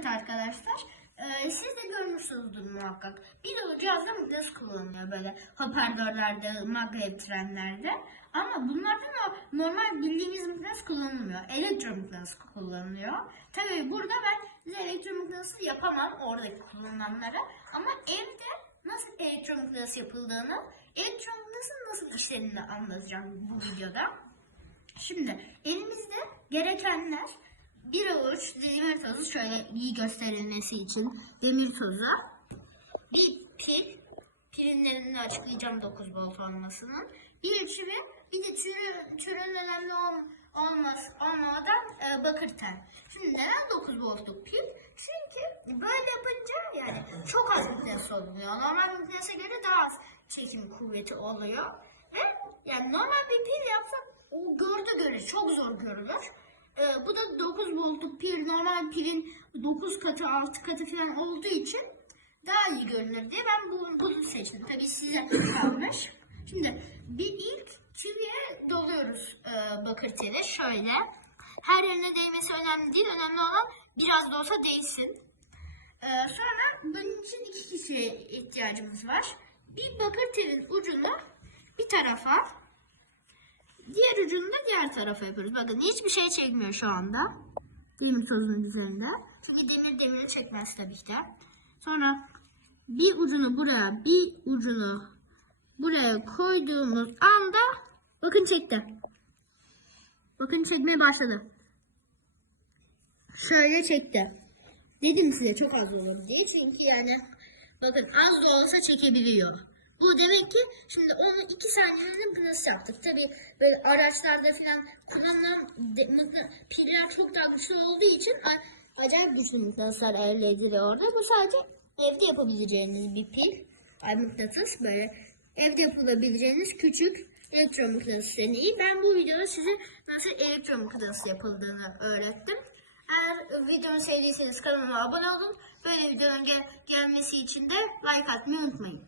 Evet arkadaşlar. e, siz de görmüşsünüzdür muhakkak. Bir de cihazda mıknatıs kullanılıyor böyle hoparlörlerde, magreb trenlerde. Ama bunlarda da normal bildiğimiz mıknatıs kullanılmıyor. Elektromıknatıs kullanılıyor. Tabii burada ben size elektromıknatısı yapamam oradaki kullanılanları. Ama evde nasıl elektromıknatıs yapıldığını, elektromıknatısın nasıl işlediğini anlatacağım bu videoda. Şimdi elimizde gerekenler bir avuç demir tozu şöyle iyi gösterilmesi için demir tozu, bir pil, pilinlerini açıklayacağım 9 volt olmasının, bir çivi, bir de türü, türün önemli ol, olmaz, olmadan e, bakır tel. Şimdi neden 9 voltluk pil? Çünkü böyle yapınca yani çok az mıknatıs oluyor. Normal mıknatısa göre daha az çekim kuvveti oluyor. Ve yani normal bir pil yapsak o gördü göre çok zor görülür. Ee, bu da 9 voltluk pil normal pilin 9 katı 6 katı falan olduğu için daha iyi görünür diye ben bu, bunu seçtim. Tabii size kalmış. Şimdi bir ilk çiviye doluyoruz e, bakır teli. Şöyle. Her yerine değmesi önemli değil. Önemli olan biraz da olsa değsin. Ee, sonra bunun için iki kişiye ihtiyacımız var. Bir bakır telin ucunu bir tarafa, diğer ucunu da diğer tarafa yapıyoruz. Bakın hiçbir şey çekmiyor şu anda. Demir tozunun üzerinde. Çünkü demir demiri çekmez tabii ki de. Sonra bir ucunu buraya, bir ucunu buraya koyduğumuz anda bakın çekti. Bakın çekmeye başladı. Şöyle çekti. Dedim size çok az olur diye. Çünkü yani bakın az da olsa çekebiliyor. Bu demek ki şimdi onu iki saniyede mıknatıs yaptık. Tabi böyle araçlarda falan kullanılan piller çok daha güçlü olduğu için acayip güçlü mıknatıslar elde ediliyor orada. Bu sadece evde yapabileceğiniz bir pil. Ay mıknatıs böyle evde yapılabileceğiniz küçük elektromıknatıs deneyi. Ben bu videoda size nasıl elektromıknatıs yapıldığını öğrettim. Eğer videomu sevdiyseniz kanalıma abone olun. Böyle videonun gel- gelmesi için de like atmayı unutmayın.